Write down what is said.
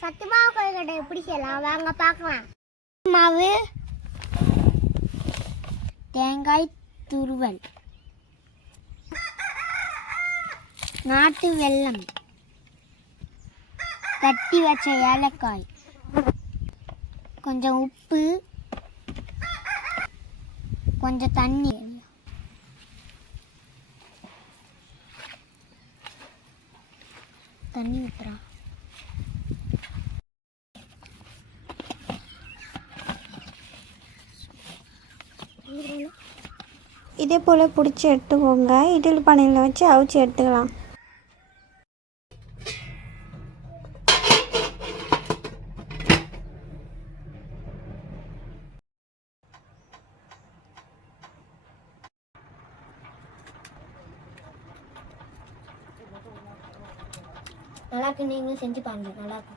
சத்துமாவு கொழுக்கட்டை எப்படி செய்யலாம்? வாங்க பார்க்கலாம். மாவு தேங்காய் துருவல் நாட்டு வெல்லம் தட்டி வச்ச ஏலக்காய் கொஞ்சம் உப்பு கொஞ்சம் தண்ணி. தண்ணி ஊற்றுறான் இதே போல் பிடிச்சி எடுத்துக்கோங்க. இடில் பானையில் வச்சு அவிச்சு எடுத்துக்கலாம். நல்லாக்கு நீங்களும் செஞ்சு பாருங்க. நல்லாயிருக்கும்